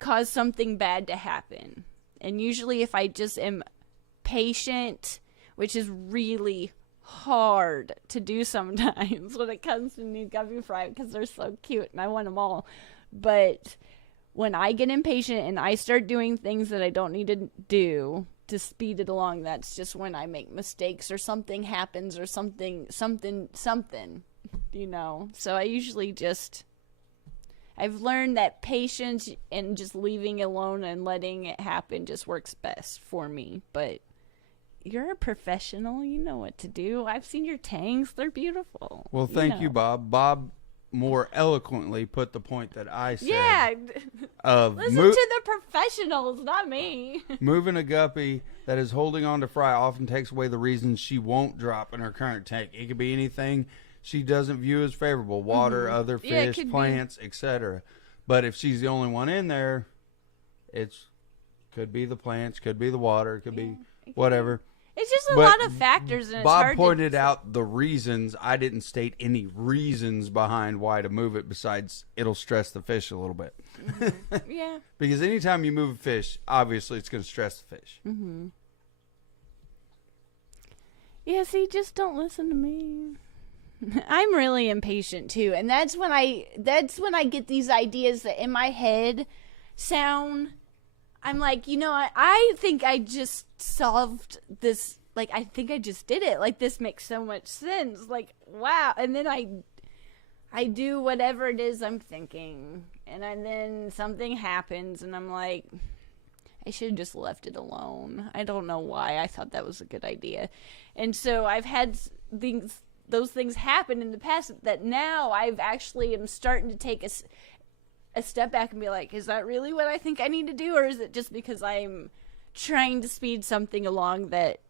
cause something bad to happen. And usually if I just am patient, which is really hard to do sometimes when it comes to new guppy fry because they're so cute and I want them all. But when I get impatient and I start doing things that I don't need to do to speed it along, that's just when I make mistakes or something happens or something, you know. So I usually I've learned that patience and just leaving it alone and letting it happen just works best for me. But you're a professional. You know what to do. I've seen your tanks. They're beautiful. Well, thank you, Bob. Bob more eloquently put the point that I said. Yeah. Listen to the professionals, not me. Moving a guppy that is holding on to fry often takes away the reasons she won't drop in her current tank. It could be anything she doesn't view as favorable. Water, other fish, plants, etc. But if she's the only one in there, could be the plants, could be the water, could be whatever. It's just a lot of factors, and Bob pointed out the reasons. I didn't state any reasons behind why to move it besides it'll stress the fish a little bit. Yeah. Because anytime you move a fish, obviously it's going to stress the fish. Yeah, see, just don't listen to me. I'm really impatient too, and that's when I get these ideas that in my head sound. I'm like, I think I just solved this. Like, I think I just did it. Like, this makes so much sense. Like, wow. And then I do whatever it is I'm thinking, and then something happens, and I'm like, I should have just left it alone. I don't know why I thought that was a good idea. And so I've had those things happen in the past that now I've actually am starting to take a step back and be like, is that really what I think I need to do? Or is it just because I'm trying to speed something along that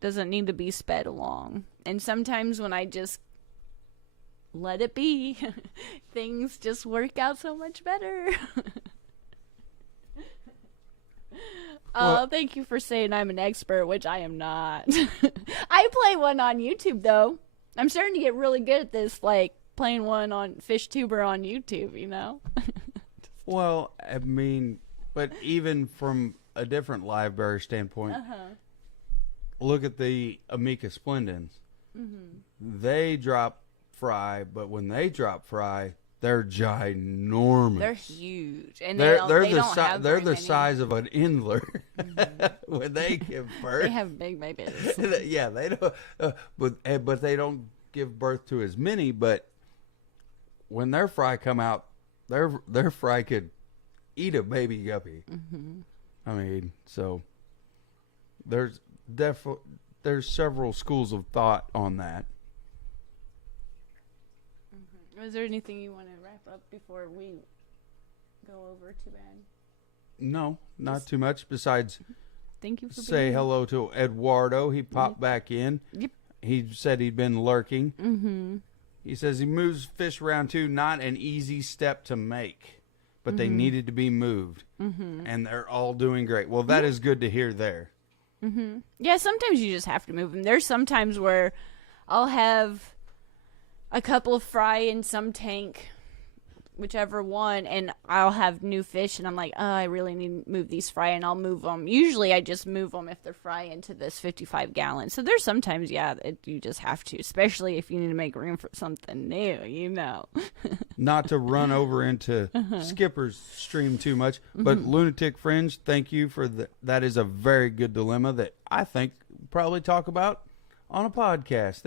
doesn't need to be sped along? And sometimes when I just let it be, things just work out so much better. Oh, thank you for saying I'm an expert, which I am not. I play one on YouTube, though. I'm starting to get really good at this, like playing one on FishTuber on YouTube, Well, I mean, but even from a different library standpoint, look at the Amica Splendens. Mm-hmm. They drop fry, but when they drop fry, they're ginormous. They're huge, and they're the size of an Indler. Mm-hmm. When they give birth, they have big babies. Yeah, they don't, but they don't give birth to as many. But when their fry come out, their fry could eat a baby guppy. Mm-hmm. I mean, so there's several schools of thought on that. Is there anything you want to wrap up before we go over to bed? No, not too much. Besides, thank you for say hello to Eduardo. He popped back in. Yep. He said he'd been lurking. Mm-hmm. He says he moves fish around too. Not an easy step to make, but they needed to be moved, and they're all doing great. Well, that is good to hear there. Mm-hmm. Yeah, sometimes you just have to move them. There's some times where I'll have a couple of fry in some tank, whichever one, and I'll have new fish, and I'm like, oh, I really need to move these fry, and I'll move them. Usually I just move them if they're fry into this 55 gallon. So there's sometimes, you just have to, especially if you need to make room for something new, Not to run over into Skipper's stream too much, but Lunatic Fringe, thank you for that is a very good dilemma that I think we'll probably talk about on a podcast.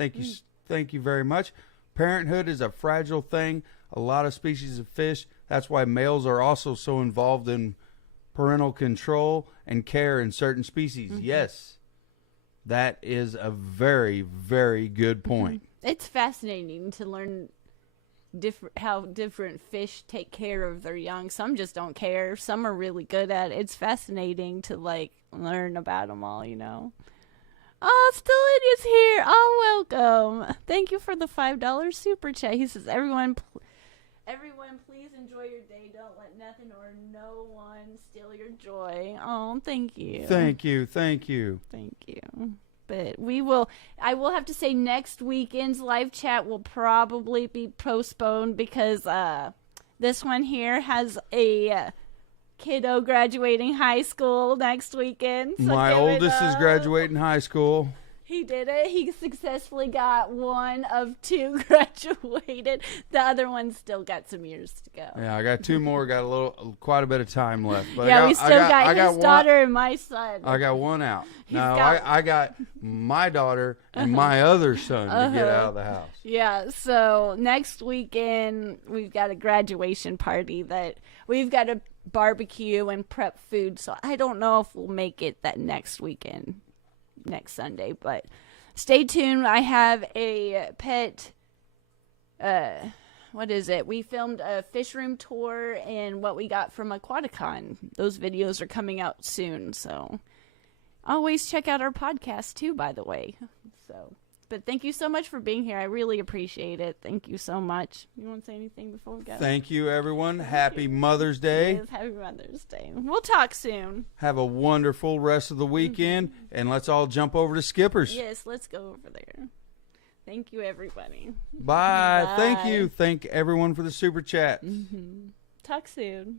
Thank you very much. Parenthood is a fragile thing. A lot of species of fish. That's why males are also so involved in parental control and care in certain species. Mm-hmm. Yes, that is a very, very good point. It's fascinating to learn how different fish take care of their young. Some just don't care. Some are really good at it. It's fascinating to learn about them all, Oh, Stellinia's here. Oh, welcome. Thank you for the $5 super chat. He says, everyone, please enjoy your day. Don't let nothing or no one steal your joy. Oh, thank you. Thank you. But I will have to say next weekend's live chat will probably be postponed because this one here has a kiddo graduating high school next weekend. So my oldest is graduating high school. He did it. He successfully got one of two graduated. The other one still got some years to go. Yeah, I got two more. Got quite a bit of time left. But we still got his daughter and my son. I got one out. I got my daughter and my other son to get out of the house. Yeah, so next weekend we've got a graduation party that we've got to barbecue and prep food. So I don't know if we'll make it that next weekend. Next Sunday, but stay tuned. I have a pet what is it? We filmed a fish room tour and what we got from Aquaticon. Those videos are coming out soon, so always check out our podcast too, by the way. But thank you so much for being here. I really appreciate it. Thank you so much. You want to say anything before we go? Thank you, everyone. Happy Mother's Day. Yes, happy Mother's Day. We'll talk soon. Have a wonderful rest of the weekend, and let's all jump over to Skipper's. Yes, let's go over there. Thank you, everybody. Bye. Thank you. Thank everyone for the super chats. Talk soon.